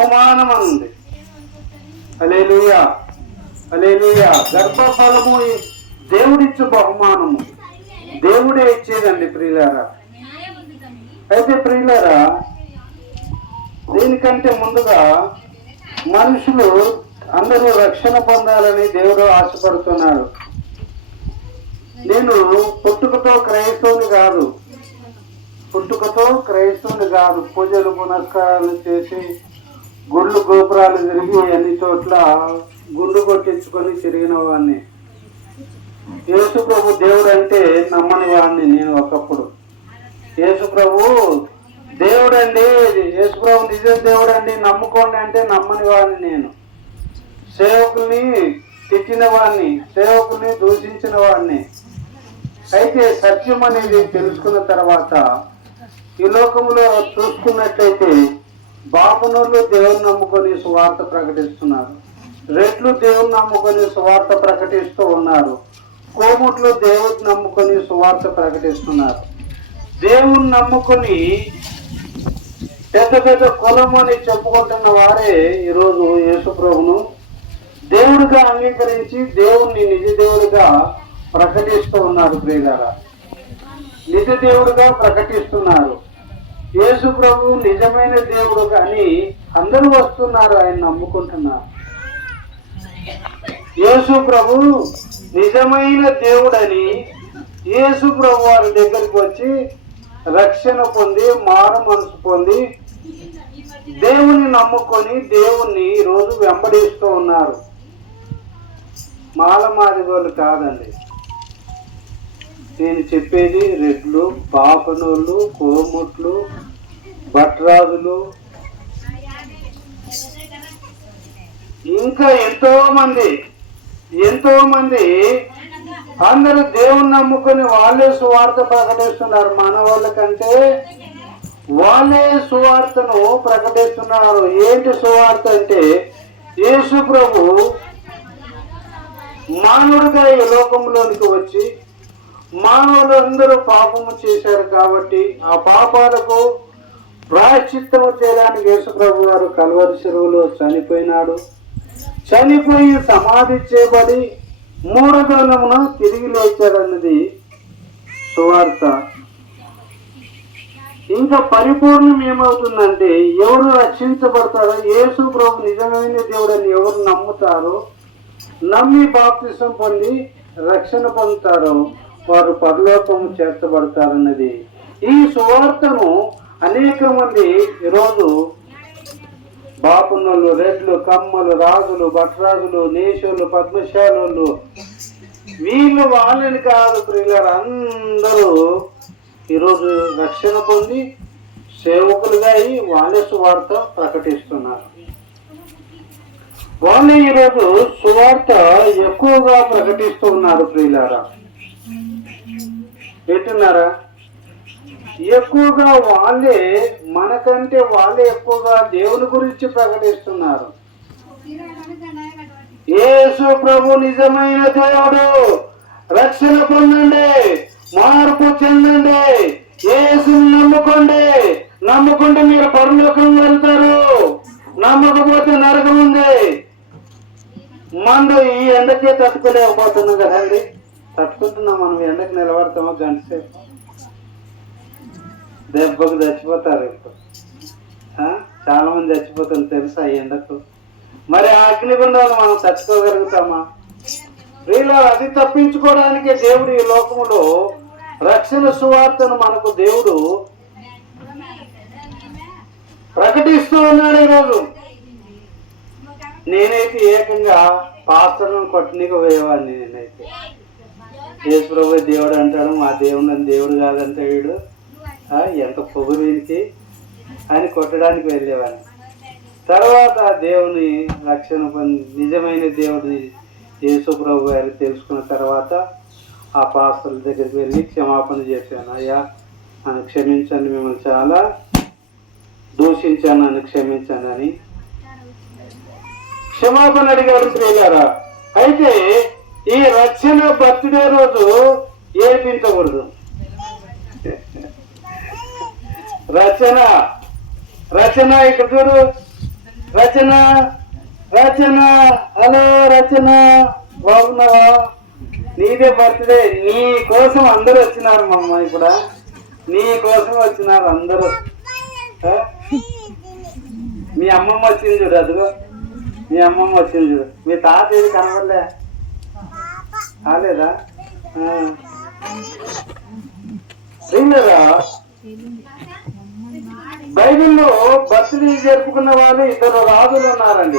బహుమానం ఉంది. హల్లెలూయా, హల్లెలూయా. గర్భఫలము దేవుడిచ్చు బహుమానము, దేవుడే ఇచ్చేదండి ప్రియులారా. అయితే ప్రియులారా, దీనికంటే ముందుగా మనుషులు అందరూ రక్షణ పొందాలని దేవుడు ఆశపడుతున్నాడు. నేను పుట్టుకతో క్రైస్తవుని కాదు, పూజలు పునస్కారాలు చేసి గుళ్ళు గోపురాలు తిరిగి అన్ని చోట్ల గుండు కొట్టించుకొని తిరిగిన వాడిని. యేసు ప్రభు దేవుడు అంటే నమ్మని వాడిని నేను ఒకప్పుడు. యేసు ప్రభు దేవుడండి, యేసు ప్రభు నిజ దేవుడండి నమ్ముకోండి అంటే నమ్మని వాడిని నేను. సేవకుల్ని తిట్టిన వాడిని, సేవకుల్ని దూషించిన వాడిని. అయితే సత్యం అనేది తెలుసుకున్న తర్వాత ఈ లోకంలో చూసుకున్నట్లయితే బాపునోళ్ళు దేవుని నమ్ముకొని సువార్త ప్రకటిస్తున్నారు, రెట్లు దేవుని నమ్ముకొని సువార్త ప్రకటిస్తూ ఉన్నారు, కోముట్లు దేవుని నమ్ముకొని సువార్త ప్రకటిస్తున్నారు. దేవుని నమ్ముకొని పెద్ద పెద్ద కులం అని చెప్పుకుంటున్న వారే ఈరోజు యేసు ప్రభును దేవుడిగా అంగీకరించి దేవుణ్ణి నిజ దేవుడిగా ప్రకటిస్తూ ఉన్నారు. ప్రియులారా, నిజ దేవుడిగా ప్రకటిస్తున్నారు. యేసు ప్రభు నిజమైన దేవుడు అని అందరూ వస్తున్నారు, ఆయన నమ్ముకుంటున్నారు. యేసు ప్రభు నిజమైన దేవుడని యేసు ప్రభు వారి దగ్గరికి వచ్చి రక్షణ పొంది మారు మనసు పొంది దేవుని నమ్ముకొని దేవుణ్ణి ఈరోజు వెంబడిస్తూ ఉన్నారు. మాలమాదిగోళ్ళు కాదండి నేను చెప్పేది. రెడ్లు, బాపనోళ్ళు, కోముట్లు, భట్రాజులు, ఇంకా ఎంతో మంది అందరూ దేవుని నమ్ముకొని వాళ్ళే సువార్త ప్రకటిస్తున్నారు. మన వాళ్ళ కంటే వాళ్ళే సువార్తను ప్రకటిస్తున్నారు. ఏంటి సువార్త అంటే యేసు ప్రభు మానవుడిగా ఈ లోకంలోనికి వచ్చి మానవులు అందరూ పాపము చేశారు కాబట్టి ఆ పాపాలకు ప్రాయశ్చిత్తము చేయడానికి యేసు ప్రభు గారు కల్వరి శిలువలో చనిపోయినాడు. చనిపోయి సమాధి చేయబడి మూడో దినమున తిరిగి లేచాడన్నది సువార్త. ఇంకా పరిపూర్ణం ఏమవుతుందంటే ఎవరు రక్షించబడతారో, యేసు ప్రభు నిజమైన దేవుడని ఎవరు నమ్ముతారో, నమ్మి బాప్తిసం పొంది రక్షణ పొందుతారో వారు పరలోకము చేర్చబడతారన్నది. ఈ సువార్తను అనేక మంది ఈరోజు బాపున్నోళ్ళు, రెడ్లు, కమ్మలు, రాజులు, భట్రాజులు, నేషులు, పద్మశాలు వీళ్ళు వాళ్ళని కాదు ప్రియులారా, అందరూ ఈరోజు రక్షణ పొంది సేవకులుగా అయి వాళ్ళే సువార్త ప్రకటిస్తున్నారు. వాళ్ళే ఈరోజు సువార్త ఎక్కువగా ప్రకటిస్తూ ఉన్నారు. ప్రియులారా, వింటున్నారా? ఎక్కువగా వాళ్ళే, మనకంటే వాళ్ళే ఎక్కువగా దేవుని గురించి ప్రకటిస్తున్నారు. యేసు ప్రభు నిజమైన దేవుడు, రక్షణ పొందండి, మార్పు చెందండి, యేసుని నమ్ముకుంటే మీరు పరలోకం వెళ్తారు, నమ్మకపోతే నరకం ఉంది. మందు ఈ ఎండకే తట్టుకోలేకపోతున్నాం కదండి. తట్టుకుంటున్నాం మనం, ఎండకు నిలబడతామో గంట సేపు, దెబ్బకు చచ్చిపోతారు. ఇప్పుడు చాలా మంది చచ్చిపోతారు తెలుసా ఈ ఎండకు. మరి ఆ అగ్నిగుండాలు మనం తట్టుకోగలుగుతామా? వీళ్ళు అది తప్పించుకోవడానికే దేవుడు ఈ లోకములో రక్షణ సువార్తను మనకు దేవుడు ప్రకటిస్తూ ఉన్నాడు. ఈరోజు నేనైతే ఏకంగా పాత్రలను కొట్టనీకి పోయేవాడిని. నేనైతే యేసు ప్రభు దేవుడు అంటాడు, మా దేవుడు అని దేవుడు కాదంటే వీడు ఎంత పొగురు వీనికి అని కొట్టడానికి వెళ్ళేవాడిని. తర్వాత దేవుని రక్షణ పొంది నిజమైన దేవుడిని యేసు ప్రభు గారు తెలుసుకున్న తర్వాత ఆ పాస్టర్ల దగ్గరికి వెళ్ళి క్షమాపణ చేశాను. అయ్యా నన్ను క్షమించండి, మిమ్మల్ని చాలా దూషించాను, నన్ను క్షమించండి అని క్షమాపణ అడిగారు. ప్రియులారా, అయితే ఈ రక్షణ బర్త్డే రోజు ఏడిపించకూడదు. రచన ఇక్కడ చూడు, రచన రచన, హలో రచన, బాగున్నావా? నీదే బర్త్డే, నీ కోసం అందరూ వచ్చినారు మా అమ్మాయి కూడా, నీ కోసం వచ్చినారు అందరూ. మీ అమ్మమ్మ వచ్చింది చూడు, అదిగో మీ అమ్మమ్మ వచ్చింది చూడు. మీ తాత ఏది కనబడలే, కాలేదా? లేదా? బైబిల్లో బర్త్డే జరుపుకున్న వాళ్ళు 2 రాజులు ఉన్నారండి.